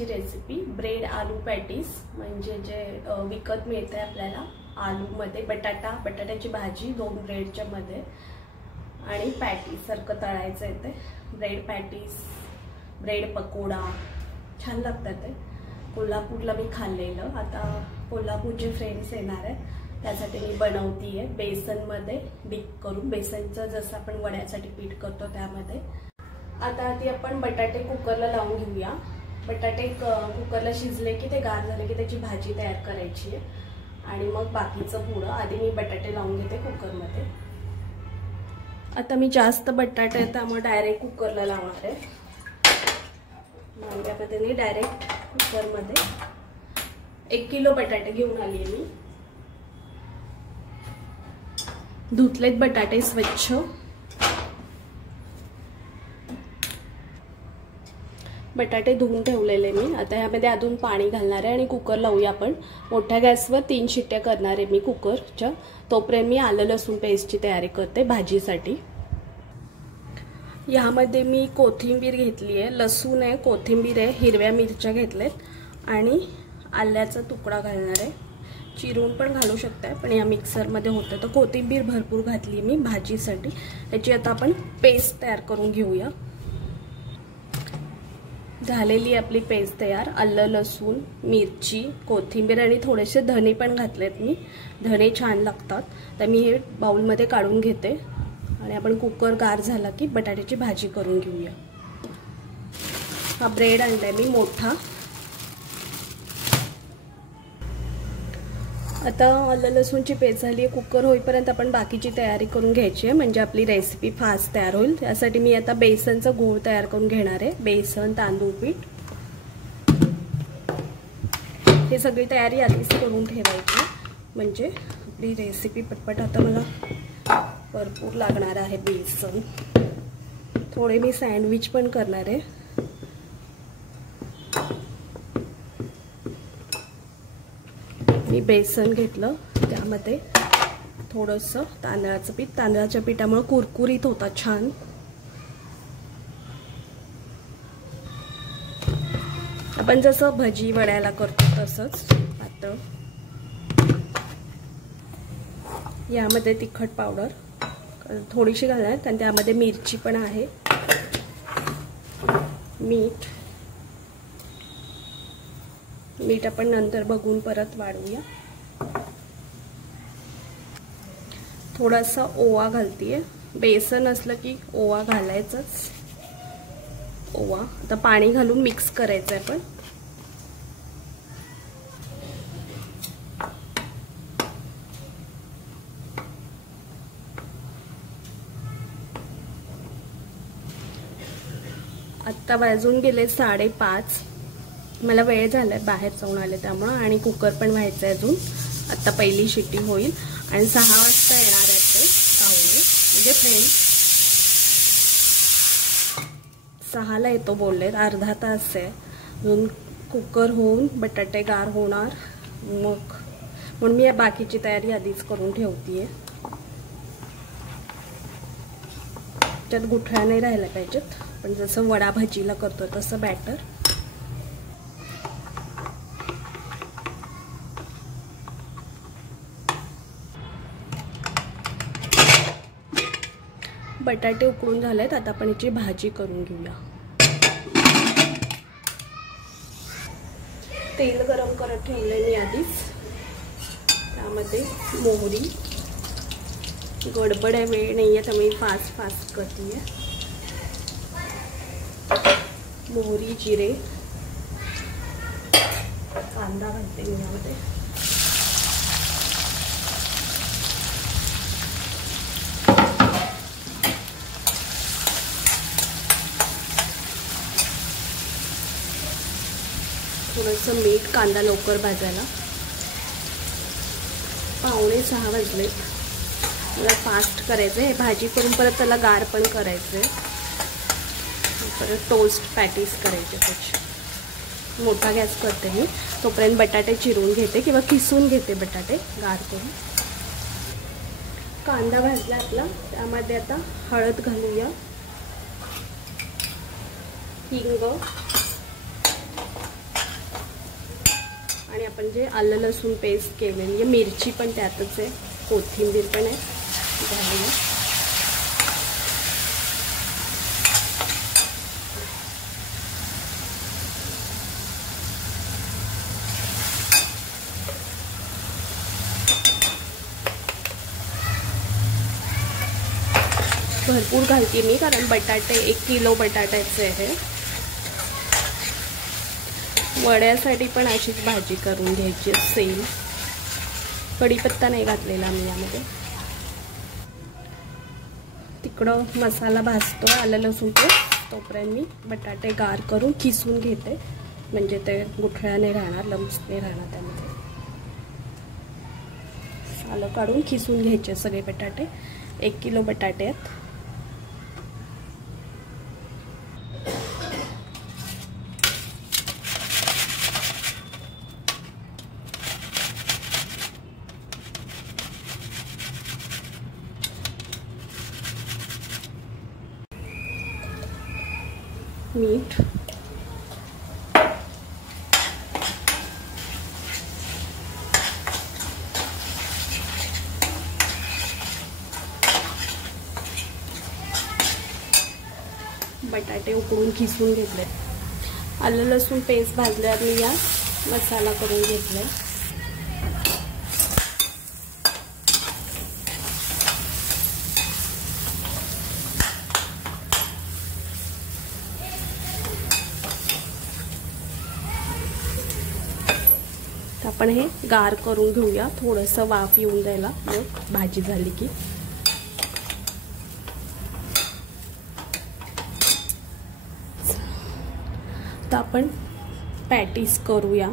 आजची recipe bread आलू patties, म्हणजे जे विकत मिळते आपल्याला आलूमध्ये बटाट्याची भाजी 2 ब्रेडच्या मध्ये आणि पॅटीस सारखं तळायचं आहे ते ब्रेड पॅटीस, ब्रेड पकोडा छान लागतात ते। कोल्हापूरला मी खाल्लेलं, आता कोल्हापूरचे फ्रेंड्स येणार आहेत त्यासाठी मी बनवतीये बेसनमध्ये डीप करून, बेसनचं जसं आपण वड्यासाठी पीठ करतो त्यामध्ये। आता आधी आपण बटाटे कुकरला लावून घेऊया। बटाटे कुकरला शिजले की ते गार झाले की त्याची भाजी तयार करायची आहे आणि मग बाकीचं पुढं। आधी मी बटाटे लावून घेते कुकरमध्ये। आता मी जास्त बटाटे आहेत त्यामुळे डायरेक्ट कुकरला लावणार आहे। या पद्धतीने डायरेक्ट कुकरमध्ये 1 किलो बटाटे घेऊन आली आहे मी। धुतलेत बटाटे स्वच्छ। बटाटे धुवून ठेवलेले मी। आता यामध्ये अजून पाणी घालणार आहे आणि कुकर लावूया आपण। मोठ्या गॅसवर 3 शिट्ट्या करणार आहे मी कुकरच्या। तोपर्यंत मी आलं लसूण पेस्टची तयारी करते भाजीसाठी। यामध्ये मी कोथिंबीर घेतली आहे, लसूण आहे, कोथिंबीर आहे, हिरव्या मिरच्या घेतल्यात आणि आल्याचा तुकडा घालणार आहे। चिरून पण घालू शकताय पण या मिक्सरमध्ये होतं तर कोथिंबीर भरपूर घातली मी भाजीसाठी। याची आता आपण पेस्ट तयार करून घेऊया। झालेली आपली पेस्ट तयार। आलं लसूण मिरची कोथिंबीर आणि थोडेसे धणे पण घातलेत मी। धणे छान लागतात तर मी हे बाउलमध्ये काढून घेते आणि आपण कुकर गार झाला की बटाट्याची भाजी करून घेऊया। हा ब्रेड आणलाय मी मोठा। आता आलं लसूणची पेस्ट झाली आहे। कुकर होईपर्यंत आपण बाकीची तयारी करून घ्यायची आहे म्हणजे आपली रेसिपी फास्ट तयार होईल। त्यासाठी मी आता बेसनचा घोळ तयार करून घेणार आहे। बेसन तांदूळ पीठ हे सगळी तयारी आधीच करून ठेवायची म्हणजे आपली रेसिपी पटपट। आता मला भरपूर लागणार आहे बेसन। थोडे मी सँडविच पण करणार आहे। मी बेसन घेतलं त्यामध्ये थोडंसं तांदळाचं पीठ। तांदळाच्या पिठामुळे कुरकुरीत होतात छान। आपण जसं भजी वड्याला करतो तसंच पातळ। यामध्ये तिखट पावडर थोडीशी घालणार आणि त्यामध्ये मिरची पण आहे। मीठ आपण नंतर बघून परत वाढवूया। थोडासा ओवा घालतीये। बेसन असलं की ओवा घालायचाच। ओवा आता पाणी घालून मिक्स करायचं आहे पण। आता वाजून गेले 5:30। मला वेळ झालाय बाहेर जाऊन आले त्यामुळे आणि कुकर पण व्हायचं आहे अजून। आता पहिली शिट्टी होईल आणि 6 वाजता येणार आहेत ते पाहुणे म्हणजे फ्रेंड। 6ला येतो बोललेत, अर्धा तास आहे अजून कुकर होऊन बटाटे गार होणार मग। म्हणून मी बाकीची तयारी आधीच करून ठेवतीये। त्यात गुठळ्या नाही राहिल्या पाहिजेत पण जसं वडा भजीला करतो तसं बॅटर। बटाटे उकळून झालेत आता आपण याची भाजी करून घेऊया। तेल गरम करत ठेवले मी आधीच। त्यामध्ये मोहरी, गडबड आहे वेळ नाहीये त्यामुळे फास्ट करते। मोहरी जिरे कांदा घालते मी यामध्ये। थोडंसं मीठ, कांदा लवकर भाजायला। 5:45 वाजले। मला फास्ट करायचं आहे भाजी करून परत त्याला गार पण करायचं आहे। परत टोस्ट पॅटीस करायचे त्याचे। मोठा गॅस करते मी। तोपर्यंत बटाटे चिरून घेते किंवा किसून घेते बटाटे गार करून। कांदा भाजला आपला त्यामध्ये आता हळद घालूया, हिंग, आणि आपण जे आलं लसूण पेस्ट केलेली आहे, मिरची पण त्यातच आहे, कोथिंबीर पण आहे झाली. भरपूर घालते मी, कारण बटाटे 1 किलो बटाट्याचे आहे. वड्यासाठी पण अशीच भाजी करून घ्यायची सेम. कढीपत्ता नाही घातलेला मी यामध्ये. तिकडं मसाला भाजतो आलं लसूण पेस्ट, तोपर्यंत मी बटाटे गार करून किसून घेते, म्हणजे ते गुठळ्या नाही राहणार, लम्स नाही राहणार त्यामध्ये. सालं काढून किसून घ्यायचे सगळे बटाटे. 1 किलो बटाटे आहेत. मीठ, बटाटे उकडून किसून घेतले. आलं लसूण पेस्ट भाजल्यावर मी या मसाला करून घेतलाय. आपण हे गार करून घेऊया, थोडंसं वाफ येऊन द्यायला, मग भाजी झाली की. तर आपण पॅटीस करूया.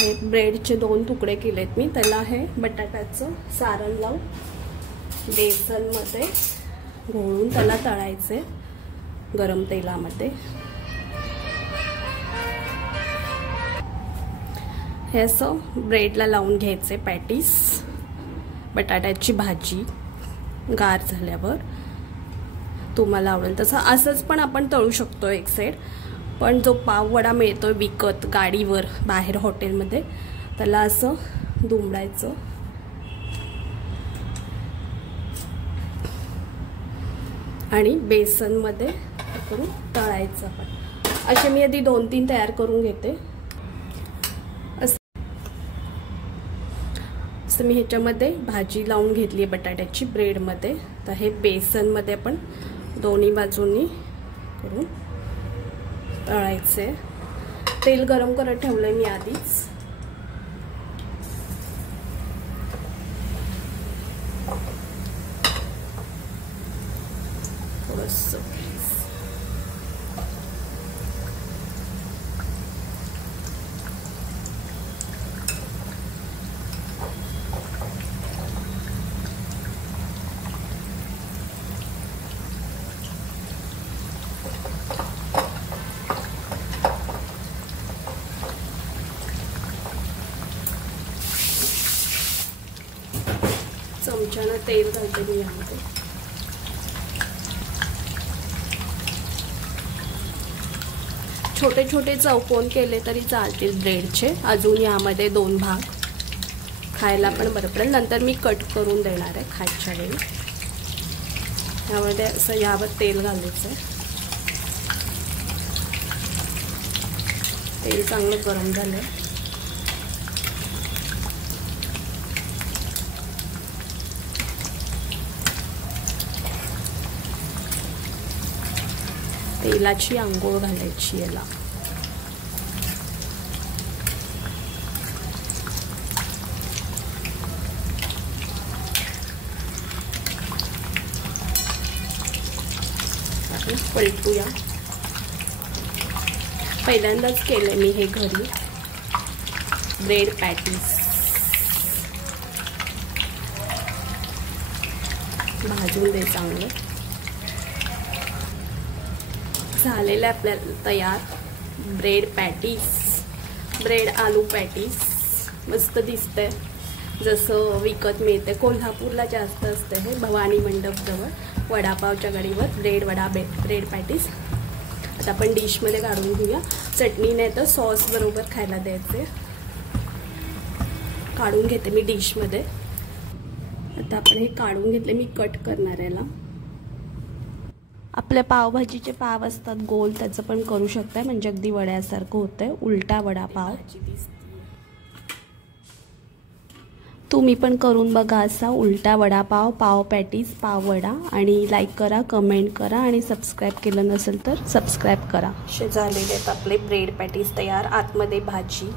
हे ब्रेडचे 2 तुकडे केलेत मी. त्याला हे बटाट्याचं सारण लावून बेसनमध्ये घोळून त्याला तळायचे गरम तेलामध्ये. हे असं ब्रेडला लावून घ्यायचे पॅटीस. बटाट्याची भाजी गार झाल्यावर तुम्हाला आवडेल तसं असंच पण आपण तळू शकतो एक साईड. पण जो पाववडा मिळतो विकत गाडीवर बाहेर हॉटेलमध्ये, त्याला असं दुमडायचं आणि बेसनमध्ये करून तळायचं. आपण असे मी आधी 2-3 तयार करून घेते. असं मी ह्याच्यामध्ये भाजी लावून घेतली आहे बटाट्याची ब्रेडमध्ये. तर हे बेसनमध्ये आपण दोन्ही बाजूंनी करून तळायचे. तेल गरम करत ठेवलंय मी आधीच. थोडंसं चमच्यानं तेल घालते मी यामध्ये. छोटे छोटे चौकोन केले तरी चालतील ब्रेडचे. अजून यामध्ये 2 भाग खायला पण बरं पडेल. नंतर मी कट करून देणार आहे खायच्या वेळी. यामध्ये असं यावर तेल घालायचं आहे. तेल चांगलं गरम झालं. तेलाची आंघोळ घालायची याला. पलटूया. पहिल्यांदाच केलंय मी हे घरी ब्रेड पॅटीस. भाजून दे चांगलं. झालेलं आपल्याला तयार ब्रेड पॅटीस, ब्रेड आलू पॅटीस. मस्त दिसतंय, जसं विकत मिळते. कोल्हापूरला जास्त असते हे, भवानी मंडप जवळ वडापावच्या गाडीवर ब्रेड वडा ब्रेड पॅटीस. आता आपण डिशमध्ये काढून घेऊया. चटणी नाही तर सॉस बरोबर खायला द्यायचे. काढून घेते मी डिशमध्ये. आता आपण हे काढून घेतले, मी कट करणार याला. आपल्या पावभाजीचे पाव असतात गोल, त्याचं पण करू शकताय, म्हणजे अगदी वड्यासारखं होतंय. उलटा वडापाव तुम्ही पण करून बघा असा उलटा वडापाव, पाव पॅटीस, पाव वडा. आणि लाईक करा, कमेंट करा आणि सबस्क्राईब केलं नसेल तर सबस्क्राईब करा. असे झालेले आहेत आपले ब्रेड पॅटीस तयार. आतमध्ये भाजी.